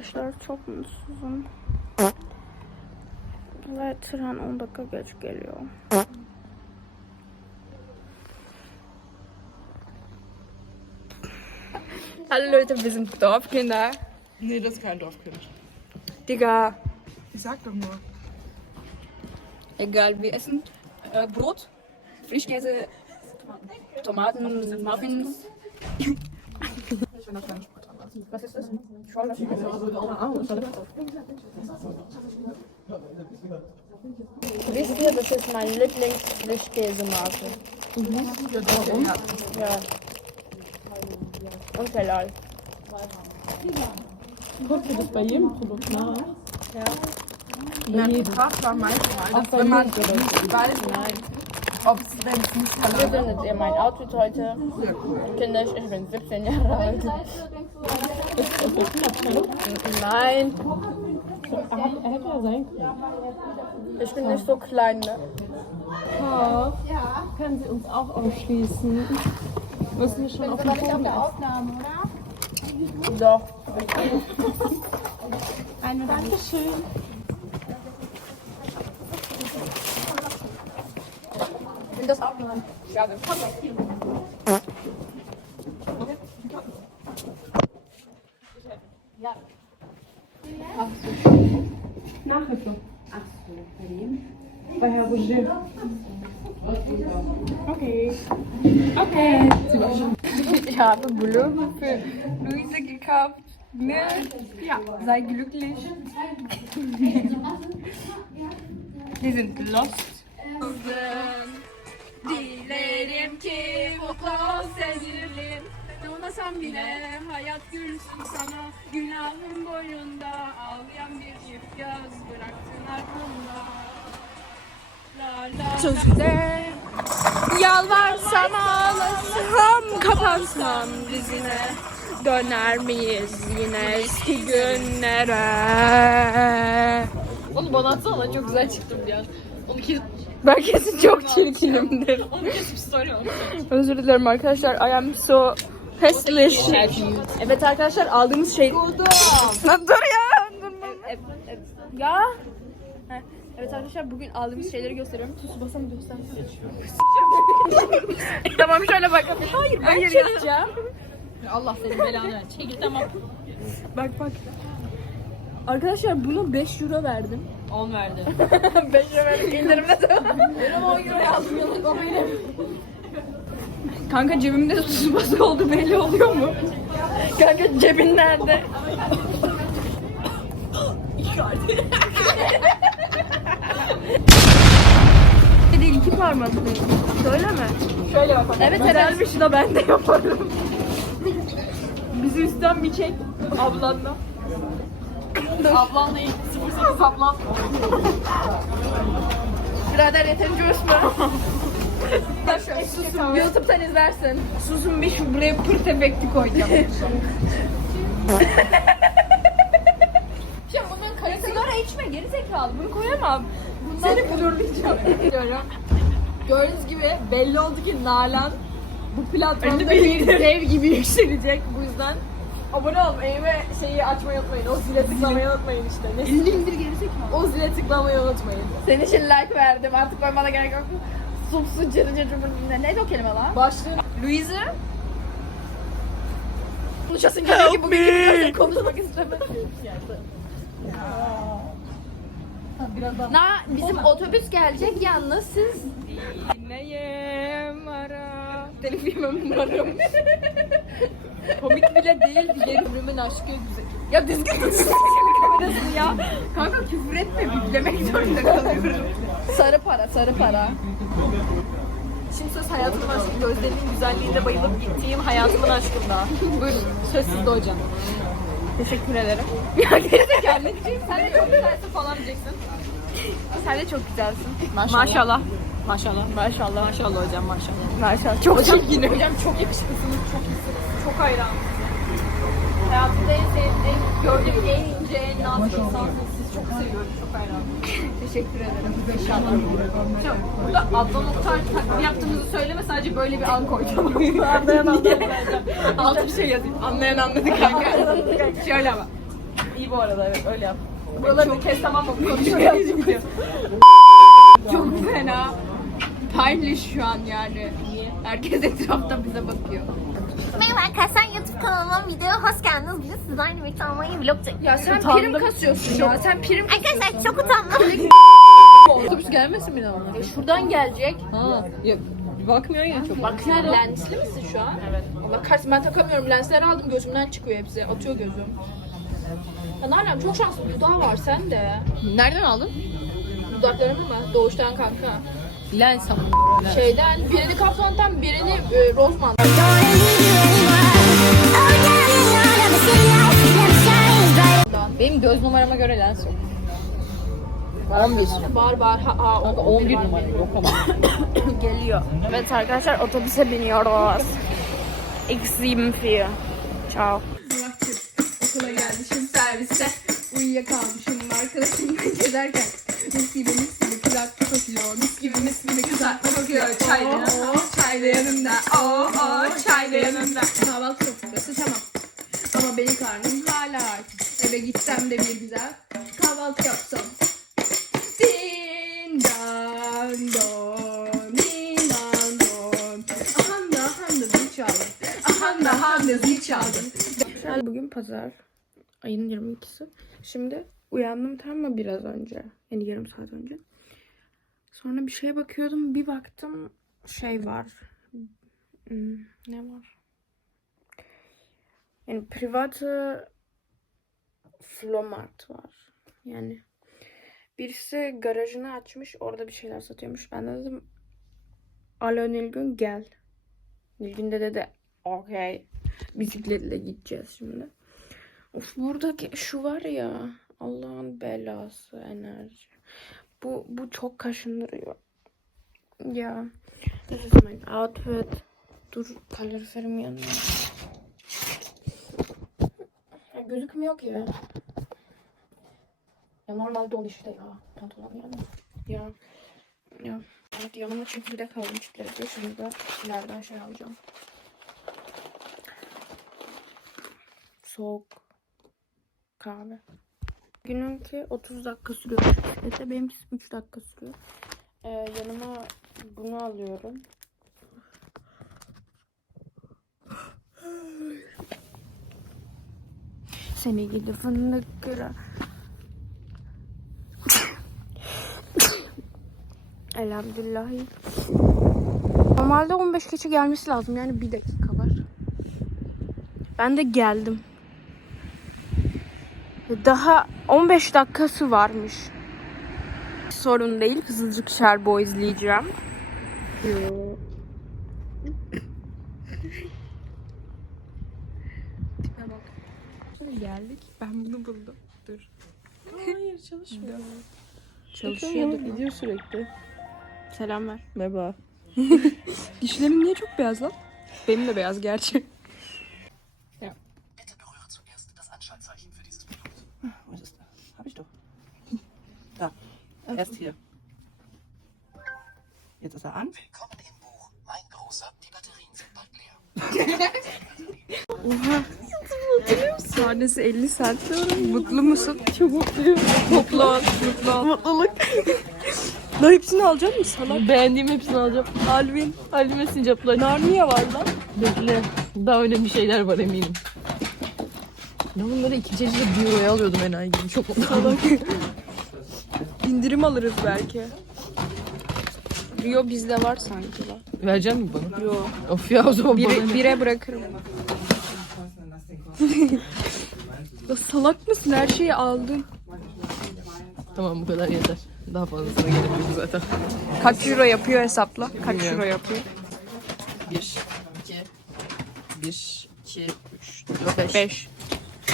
arkadaşlar. Çok mutsuzum. Ve tren 10 dakika geç geliyor. Hallo Leute, wir sind Dorfkinder. Nee, das ist kein Dorfkind. Digga, Ich sag doch nur. egal, wir essen äh, Brot, Frischkäse, Tomaten, Muffins. Was ist das? Scholle. Wisst ihr, das ist meine Lieblingsfrischkäsemarke. Ja. Und Halal. Guckt ihr das bei jedem Produkt nach? Ja, die Frage war manchmal, wenn man nicht weiß, ob es, wenn es nicht Wie halal findet ihr mein Outfit heute? Kinder, ich bin 17 Jahre alt. Nein, Er, er hätte ja sein können. ich bin nicht so klein, ne? Ja. Können Sie uns auch ausschließen? Müssen wir schon auf dem Boden essen? Aufnahme, oder? Doch. Dankeschön. das auch mal. Ja, dann komm mal hier. Ja. Ach so. Nachhilfe. Ach so, bei wem? Bei Herr Roger. Okay. Okay. Ich habe Blumen für Luise gekauft. Ne? Ja. Sei glücklich. Wir sind lost. Und, äh, Dilerim ki mutlu sevgilim. Olmasam bile hayat gülsün sana. Günahın boyunda ağlayan bir çift göz bıraktın la Sözde yalvarsam ağlasam kapansam dizine Döner miyiz yine eski günlere? Onu bana atsana çok güzel çıktım ya. Onu kesip, Ben kesin çok çirkinimdir onu kesip story. Özür dilerim arkadaşlar I am so hässlich Evet arkadaşlar aldığımız şey Lan dur ya durma. Ya Heh, Evet arkadaşlar bugün aldığımız şeyleri gösteriyorum. Tuz basam göster. tamam şöyle bak. Hayır hayır yazacağım. Allah senin belanı. Çekil tamam. Bak bak. Arkadaşlar buna 5 euro verdim. 10 verdi. 5 euro verdim indirimde de. Ben 10 euro yazdım benim. Kanka cebimde tuz bası oldu belli oluyor mu? Kanka cebin nerede? değil iki parmaklıyım. Şöyle mi? Şöyle bak. Evet herhalde şu da ben de yaparım. Bizi üstten bir çek. Ablanla. Ablanla ilk 08 ablan. Birader yeterince uçma. Susun. Youtube'dan izlersin. Susun bir şu buraya pırt efekti koyacağım. Ya bundan kayıt Sigara içme geri zekalı bunu koyamam. Seni blurlayacağım. Gördüğünüz gibi belli oldu ki Nalan bu platformda bir dev gibi yükselecek. Bu yüzden abone olup elime şeyi açmayı unutmayın. O zile tıklamayı unutmayın işte. Ne? Elini indir geri O zile tıklamayı unutmayın. Senin için like verdim artık koymana gerek yok. Supsu cırı cırı cırı. Neydi o kelime lan? Başlığın Louise. Konuşasın geliyor ki bugün konuşmak istemedi. birazdan Na bizim otobüs gelecek yalnız siz Telif yemem umarım. Komik bile değildi. Yerimin aşkı güzel. ya düzgün tutsun kamerasını ya. Kanka küfür etme biplemek zorunda kalıyorum. sarı para sarı para. Şimdi söz hayatımın aşkı gözlerinin güzelliğinde bayılıp gittiğim hayatımın aşkında. Buyurun söz sizde hocam. Teşekkür ederim. Ya gerizekalı. Sen de çok güzelsin falan diyeceksin. Sen de çok güzelsin. Maşallah. Maşallah. Maşallah. Maşallah. Hocam maşallah. Maşallah. Çok Hocam, çirkin. hocam çok yakışıklısınız, çok iyisiniz. Çok hayranım. Hayatımda en sevdiğim, gördüğüm en ince, en nazik insansınız. Sizi çok seviyorum, çok hayranım. Teşekkür ederim. İnşallah. Hocam, burada Adnan Oktar taklidi yaptığımızı söyleme sadece böyle bir an koydum. Anlayan anladı. Altı bir şey yazayım. Anlayan anladı kanka. Şöyle ama. iyi bu arada evet öyle yap. Buraları kes tamam mı? Konuşuyor. Çok fena. Paylaş şu an yani. Herkes etrafta bize bakıyor. Merhaba arkadaşlar YouTube kanalıma videoya hoş geldiniz. Bugün sizlerle birlikte almayı vlog çekiyoruz. Ya sen prim kasıyorsun ya. Sen prim Arkadaşlar çok utandım. Otobüs gelmesin mi ama? şuradan gelecek. Ha. Ya, bakmıyor ya çok. Bakıyor lensli misin şu an? Evet. Allah kahretsin ben takamıyorum. Lensleri aldım gözümden çıkıyor hepsi. Atıyor gözüm. Ya Nalan çok şanslı dudağı var sen de. Nereden aldın? Dudaklarımı mı? Doğuştan kanka. Lens ama. Şeyden birini Kaplan'dan birini e, Rozman. Benim göz numarama göre lens yok. Var mı bir? Bağır bağır. Ha, ha, Kanka o, 11 numara yok ama. Geliyor. Evet arkadaşlar otobüse biniyoruz. X24. Ciao. Okula gelmişim serviste. Uyuyakalmışım arkadaşımla gezerken. Mis gibi mis gibi kızartma kokuyor. Mis gibi mis gibi kızartma kokuyor. Çay da çay da yanımda. Oo oo çay da yanımda. Kahvaltı sofrası tamam. Ama benim karnım hala aç. Eve gitsem de bir güzel kahvaltı yapsam. Din dan don, din dan don. Ahan da ahan da zil çaldı. Ahan da ahan da zil çaldı. Bugün pazar. Ayın 22'si. Şimdi uyandım tam mı biraz önce? Yani yarım saat önce. Sonra bir şeye bakıyordum. Bir baktım şey var. Hmm, ne var? Yani privat Flomart var. Yani birisi garajını açmış. Orada bir şeyler satıyormuş. Ben de dedim Alo Nilgün gel. Nilgün de dedi okey. Bisikletle gideceğiz şimdi. Of buradaki şu var ya Allah'ın belası enerji. Bu bu çok kaşındırıyor. Ya. This is my outfit. Dur kaloriferim yanıyor. Ya, gözükmüyor ki ya. Ya normalde ol işte ya. Pantolon yani. Ya. Ya. Evet yanıma çekirdek aldım çitledi. Şimdi de ileriden şey alacağım. Soğuk kahve. Gününki 30 dakika sürüyor bisiklete. Benimkisi 3 dakika sürüyor. Ee, yanıma bunu alıyorum. Seni gidi fındık kıra. Elhamdülillah. Normalde 15 geçe gelmesi lazım. Yani bir dakika var. Ben de geldim. Daha 15 dakikası varmış. Sorun değil. Kızılcık Şerbo izleyeceğim. Geldik. Ben bunu buldum. Dur. Hayır çalışmıyor. Çalışıyordu. Gidiyor sürekli. Selam ver. Merhaba. Dişlerim niye çok beyaz lan? Benim de beyaz gerçi. Erst hier. Jetzt ist er an. Willkommen im Buch Mein Großer, die Batterien sind bald leer. Oha. Tanesi 50 cent. Mutlu musun? Çok mutluyum. Mutlu ol. Mutlu ol. Mutluluk. Lan hepsini alacak mısın salak? Beğendiğim hepsini alacağım. Alvin. Halime sincaplar. Narnia var lan. Bekle. Daha önemli şeyler var eminim. Ben bunları ikinci elde bir euroya alıyordum enayi gibi. Çok mutlu oldum. İndirim alırız belki. Rio bizde var sanki lan. Verecek mi bana? Yo. Of ya o zaman bana Bire, ne? bire bırakırım. ya salak mısın? Her şeyi aldın. Tamam bu kadar yeter. Daha fazlasına gerek yok zaten. Kaç euro yapıyor hesapla? Kaç Bilmiyorum. euro yapıyor? 1, 2, 1, 2, 3, 4, 5. 5.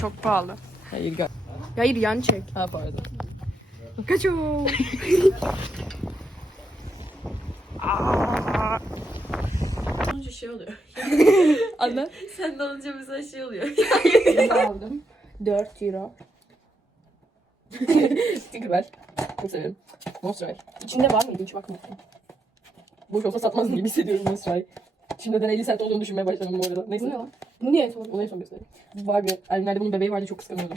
Çok pahalı. Hayır gel. Hayır yan çek. Ha pardon. Kaç o? Aa, Önce şey oluyor. Anne. Sen de alınca mesela şey oluyor. aldım. 4 euro. Sticker ver. Çok severim. Monster. İçinde var mıydı hiç bakmadım. Boş olsa satmazdım gibi hissediyorum Monster Şimdiden 50 sent olduğunu düşünmeye başladım bu arada. Neyse. Bu ne lan? Bunu niye sordun? Onu en son göstereyim. Var bir, Erminler'de bunun bebeği vardı çok kıskanıyordum.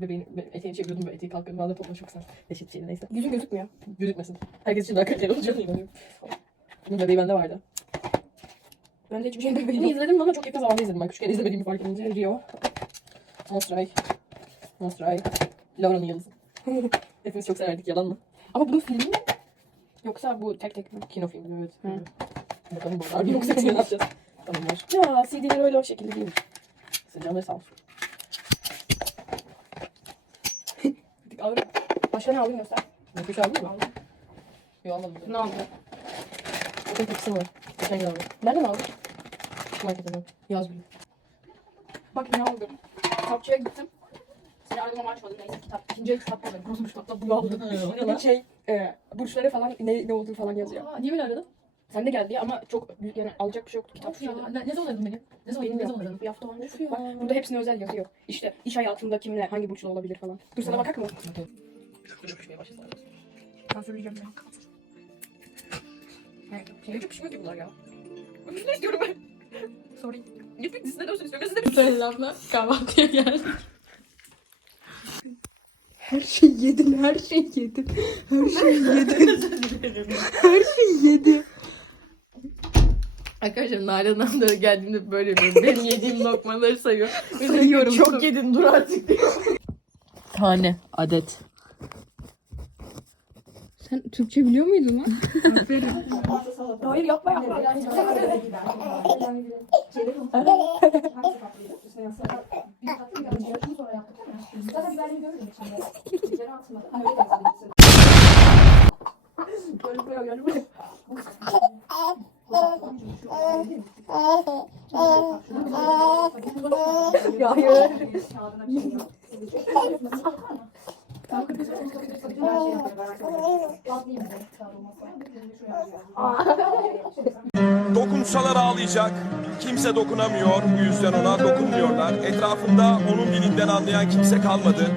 Bebeğin be- eteğini çeviriyordum böyle eteği kalkıyordum. Valla topla çok kısa. Eşit şeydi neyse. Yüzü gözükmüyor. Gözükmesin. Herkes için daha kaliteli olacağını inanıyorum. Bunun bebeği bende vardı. Bende hiçbir şey Bunu bebeğim yok. izledim ama çok yakın zamanda izledim. Ben küçükken izlemediğimi fark edince Rio. Monstray. Monstray. Laura'nın yıldızı. Hepimiz çok severdik yalan mı? Ama bunun filmi mi? Yoksa bu tek tek mi? Kino filmi evet. Hı. Bakalım bu arada yoksa ne yapacağız? Tamam var. Ya CD'ler öyle o şekilde değil. Sıcağım ve sağ olsun. Ağır. Başka ne aldın göster. Yapış aldın mı? Yok almadım. Ne aldın? Bakın kokusu var. Geçen gün aldım. Nereden aldın? Marketten. Yaz günü. Bak ne aldım. Kitapçıya gittim. Seni aradığım ama açmadım. Neyse kitap. İkinci el kitap buldum. Bozmuş kitapta bunu aldım. Şey, e, burçları falan ne, ne olduğu falan yazıyor. Aa, niye beni aradın? Sen de geldi ama çok büyük yani alacak bir şey yoktu kitap. Ya, ne, ne zaman aradın beni? Ne zaman, ne Bilmiyorum. zaman aradın? Bir hafta önce. ya. Bak burada hepsine özel yazıyor. İşte iş hayatında kimle hangi burçlu olabilir falan. Dur sana bakak mı? Başlasın. Ben. Ne çok pişmiyor ki bunlar ya. Ne istiyorum ben? Sorry. Gitmek dizine dönsün istiyorum. Size Selamla kahvaltıya geldik. Her şey yedin, her şey yedin. Her şey yedin. her şey yedin. Arkadaşlar Nalan Hanım'da geldiğimde böyle yapıyorum. Benim yediğim lokmaları sayıyor. Sayıyorum. Çok yedin dur artık. Tane, adet. Sen Türkçe biliyor muydun lan? Hayır yapma yapma. Dokunsalar ağlayacak. Kimse dokunamıyor. Bu yüzden ona dokunmuyorlar. Etrafında onun dilinden anlayan kimse kalmadı.